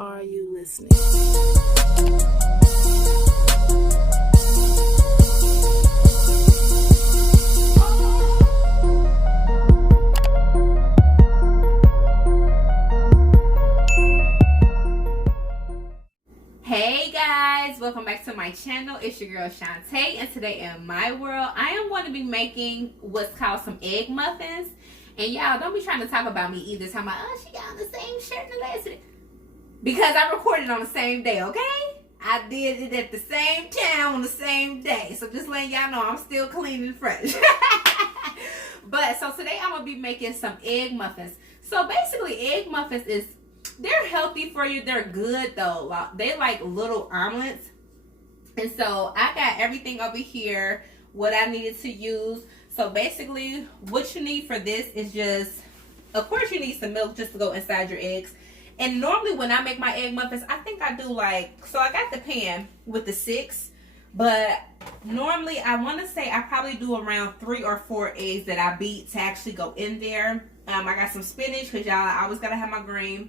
Are you listening? Hey guys, welcome back to my channel. It's your girl Shantae, and today in my world I am going to be making what's called some egg muffins. And y'all don't be trying to talk about me either, talking about, oh, she got on the same shirt in the last video, because I recorded on the same day. Okay, I did it at the same time on the same day, so just letting y'all know I'm still clean and fresh. But so today I'm gonna be making some egg muffins. So basically egg muffins they're healthy for you. They're good though. They like little omelets. And so I got everything over here, what I needed to use. So basically what you need for this is just, of course you need some milk just to go inside your eggs. And normally when I make my egg muffins, I think I do so I got the pan with the 6, but normally I want to say I probably do around 3 or 4 eggs that I beat to actually go in there. I got some spinach because y'all, I always gotta have my green.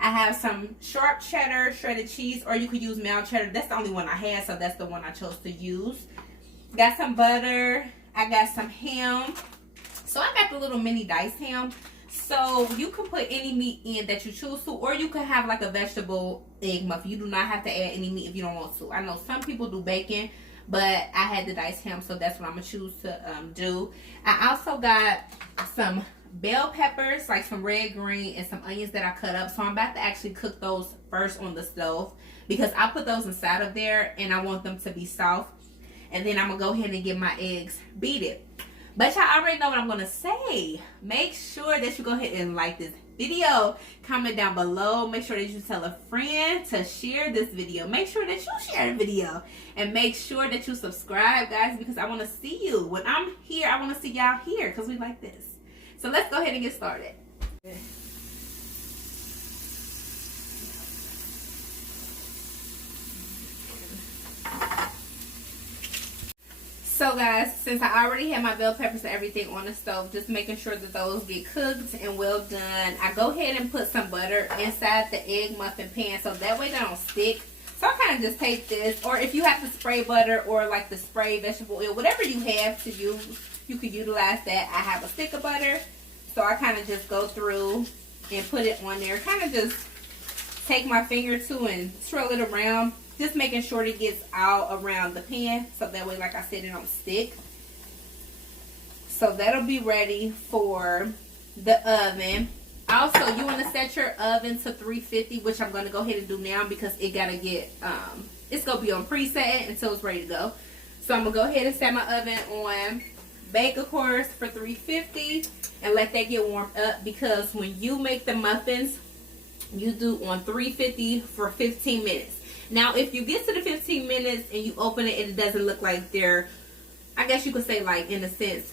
I have some sharp cheddar, shredded cheese, or you could use mild cheddar. That's the only one I had, so that's the one I chose to use. Got some butter. I got some ham. So I got the little mini diced ham. So you can put any meat in that you choose to, or you could have like a vegetable egg muffin. You do not have to add any meat if you don't want to. I know some people do bacon, but I had the diced ham, so that's what I'm going to choose to do. I also got some bell peppers, like some red, green, and some onions that I cut up. So I'm about to actually cook those first on the stove because I put those inside of there and I want them to be soft. And then I'm going to go ahead and get my eggs beaten. But y'all already know what I'm going to say. Make sure that you go ahead and like this video. Comment down below. Make sure that you tell a friend to share this video. Make sure that you share the video. And make sure that you subscribe, guys, because I want to see you. When I'm here, I want to see y'all here because we like this. So let's go ahead and get started. So guys, since I already have my bell peppers and everything on the stove, just making sure that those get cooked and well done, I go ahead and put some butter inside the egg muffin pan so that way they don't stick. So I kind of just take this, or if you have the spray butter or like the spray vegetable oil, whatever you have to use, you can utilize that. I have a stick of butter, so I kind of just go through and put it on there. Kind of just take my finger too and swirl it around. Just making sure it gets all around the pan. So that way, like I said, it don't stick. So that'll be ready for the oven. Also, you want to set your oven to 350, which I'm going to go ahead and do now because it got to get, it's going to be on preset until it's ready to go. So I'm going to go ahead and set my oven on bake, of course, for 350 and let that get warmed up, because when you make the muffins, you do on 350 for 15 minutes. Now, if you get to the 15 minutes and you open it and it doesn't look like they're, I guess you could say, like, in a sense,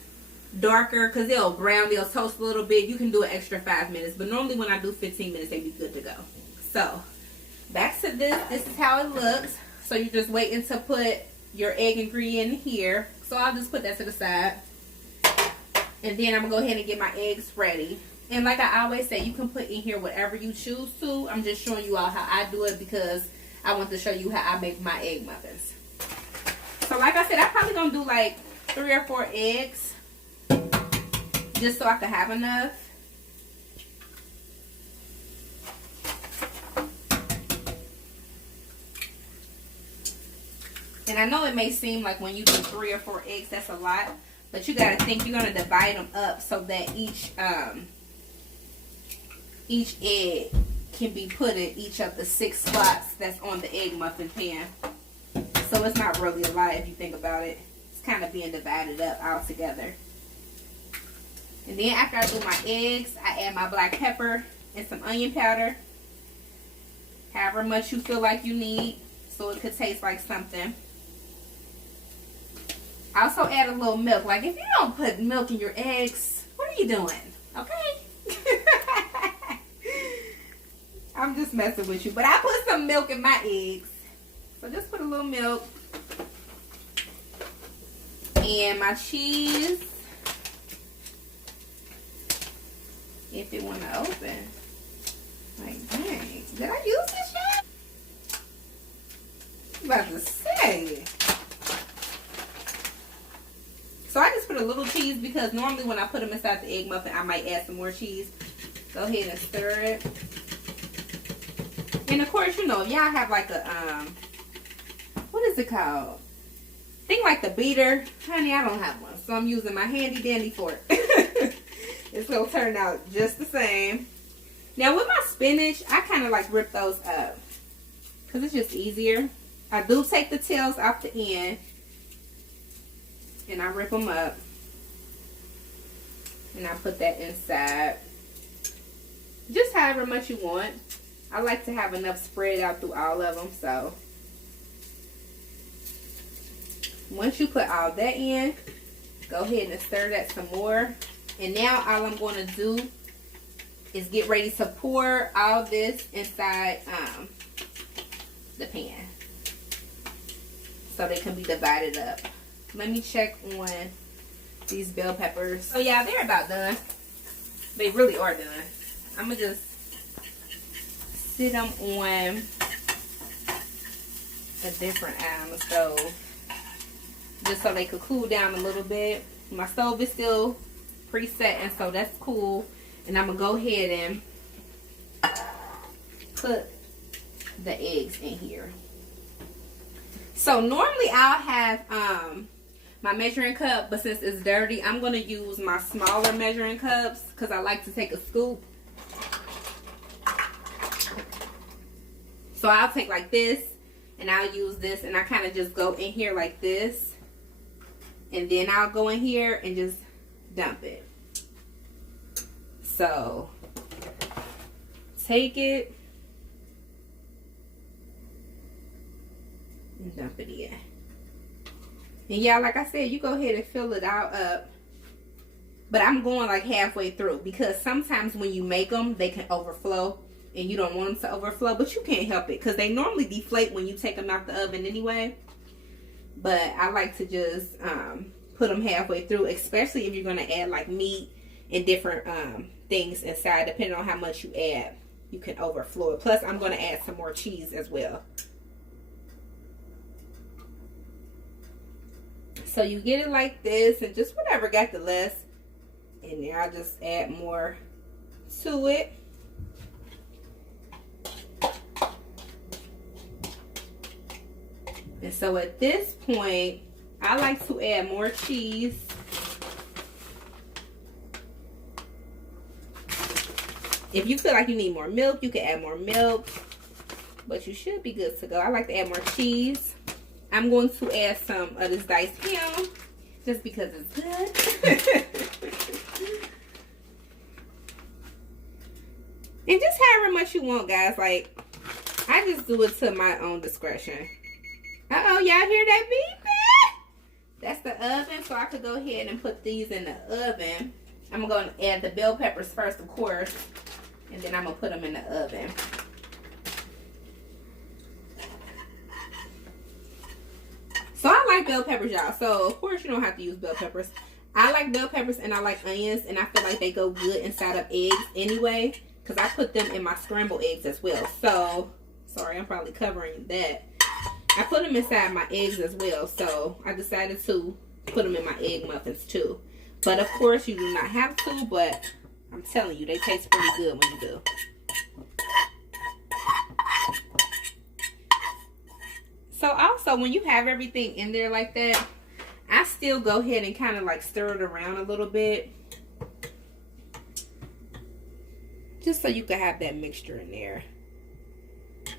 darker, because they'll brown, they'll toast a little bit, you can do an extra 5 minutes. But normally when I do 15 minutes, they be good to go. So, back to this. This is how it looks. So, you're just waiting to put your egg ingredient in here. So, I'll just put that to the side. And then I'm going to go ahead and get my eggs ready. And like I always say, you can put in here whatever you choose to. I'm just showing you all how I do it because I want to show you how I make my egg muffins. So like I said, I'm probably going to do like 3 or 4 eggs, just so I can have enough. And I know it may seem like when you do 3 or 4 eggs, that's a lot. But you got to think you're going to divide them up so that each egg can be put in each of the 6 slots that's on the egg muffin pan. So it's not really a lot if you think about it. It's kind of being divided up all together. And then after I do my eggs, I add my black pepper and some onion powder. However much you feel like you need, so it could taste like something. I also add a little milk. Like, if you don't put milk in your eggs, what are you doing? Okay? I'm just messing with you. But I put some milk in my eggs. So just put a little milk. And my cheese. If it want to open. Like, dang. Did I use this yet? About to say. So I just put a little cheese because normally when I put them inside the egg muffin, I might add some more cheese. Go ahead and stir it. And of course, you know, if y'all have like a, what is it called? I think like the beater. Honey, I don't have one. So I'm using my handy dandy fork. It's going to turn out just the same. Now with my spinach, I kind of like rip those up. Because it's just easier. I do take the tails off the end. And I rip them up. And I put that inside. Just however much you want. I like to have enough spread out through all of them. So once you put all that in, go ahead and stir that some more. And now all I'm going to do is get ready to pour all this inside the pan. So they can be divided up. Let me check on these bell peppers. So yeah, they're about done. They really are done. I'm going to just sit them on a different stove. Just so they could cool down a little bit. My stove is still preset, and so that's cool. And I'm going to go ahead and put the eggs in here. So normally I'll have my measuring cup, but since it's dirty, I'm going to use my smaller measuring cups because I like to take a scoop. So I'll take like this, and I'll use this, and I kind of just go in here like this. And then I'll go in here and just dump it. So, take it and dump it in. And yeah, like I said, you go ahead and fill it all up. But I'm going like halfway through because sometimes when you make them, they can overflow. And you don't want them to overflow, but you can't help it because they normally deflate when you take them out the oven anyway. But I like to just put them halfway through, especially if you're going to add like meat and different things inside. Depending on how much you add, you can overflow it. Plus, I'm going to add some more cheese as well. So you get it like this, and just whatever got the less. And then I'll just add more to it. And so at this point, I like to add more cheese. If you feel like you need more milk, you can add more milk. But you should be good to go. I like to add more cheese. I'm going to add some of this diced ham just because it's good. And just however much you want, guys. Like, I just do it to my own discretion. Uh-oh, y'all hear that beeping? That's the oven, so I could go ahead and put these in the oven. I'm going to add the bell peppers first, of course, and then I'm going to put them in the oven. So I like bell peppers, y'all. So, of course, you don't have to use bell peppers. I like bell peppers and I like onions, and I feel like they go good inside of eggs anyway, because I put them in my scrambled eggs as well. So, sorry, I'm probably covering that. I put them inside my eggs as well, so I decided to put them in my egg muffins too. But of course, you do not have to, but I'm telling you, they taste pretty good when you do. So also, when you have everything in there like that, I still go ahead and kind of like stir it around a little bit. Just so you can have that mixture in there.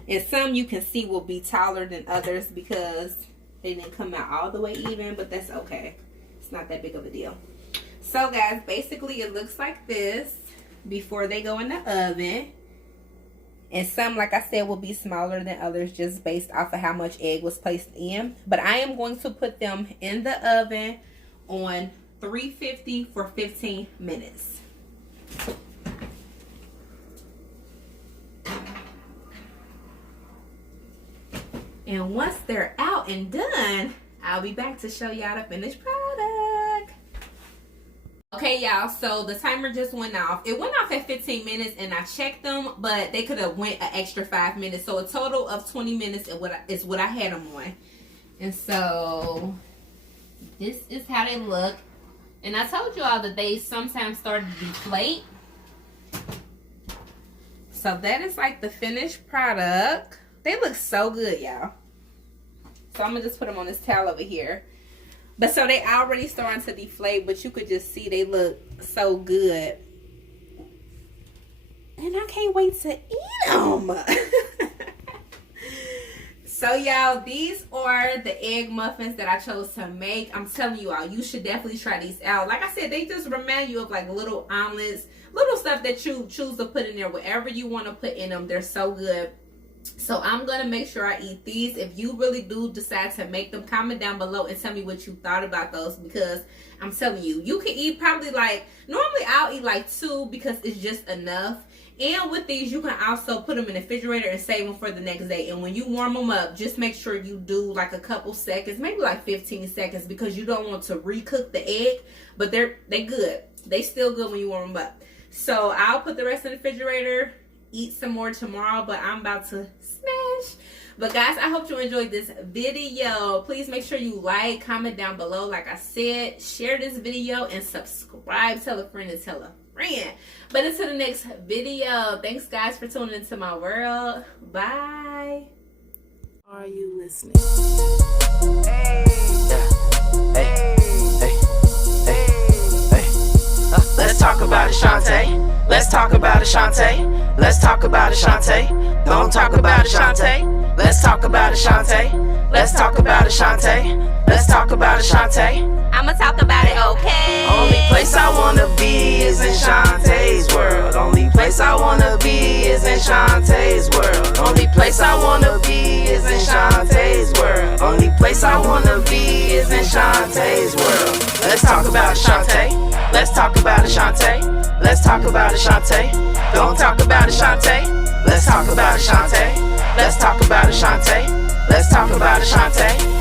And some you can see will be taller than others because they didn't come out all the way even, but that's okay. It's not that big of a deal. So guys, basically it looks like this before they go in the oven. And some, like I said, will be smaller than others just based off of how much egg was placed in. But I am going to put them in the oven on 350 for 15 minutes. And once they're out and done, I'll be back to show y'all the finished product. Okay, y'all, so the timer just went off. It went off at 15 minutes, and I checked them, but they could have went an extra 5 minutes. So a total of 20 minutes is what I had them on. And so this is how they look. And I told you all that they sometimes start to deflate. So that is like the finished product. They look so good, y'all. So I'm going to just put them on this towel over here. But so they already starting to deflate, but you could just see they look so good. And I can't wait to eat them. So y'all, these are the egg muffins that I chose to make. I'm telling you all, you should definitely try these out. Like I said, they just remind you of like little omelets, little stuff that you choose to put in there, whatever you want to put in them. They're so good. So I'm going to make sure I eat these. If you really do decide to make them, comment down below and tell me what you thought about those, because I'm telling you, you can eat probably like, normally I'll eat like 2 because it's just enough. And with these, you can also put them in the refrigerator and save them for the next day. And when you warm them up, just make sure you do like a couple seconds, maybe like 15 seconds, because you don't want to recook the egg. But they good. They still good when you warm them up. So I'll put the rest in the refrigerator, eat some more tomorrow, but I'm about to smash. But guys, I hope you enjoyed this video. Please make sure you like, comment down below, like I said, share this video, and subscribe. Tell a friend to tell a friend. But until the next video, thanks guys for tuning into my world. Bye. Are you listening? Hey, hey, hey, hey, hey. Let's talk about it, Shantae. Let's talk about it, Shantae. Let's talk about it, Shantae. Don't talk about it, Shantae. Let's talk about it, Shantae. Let's talk about it, Shantae. Let's talk about it, Shantae. I'ma talk about it, okay? Only place I wanna be is in Shantae's world. Only place I wanna be is in Shantae's world. Only place I wanna be is in Shantae's world. Only place I wanna be is in Shantae's world. Let's talk about it, Shantae. Let's talk about it, Shantae. Let's talk about it, Shantae. Don't talk about it, Shantae. Let's talk about it, Shantae. Let's talk about it, Shantae. Let's talk about it, Shantae.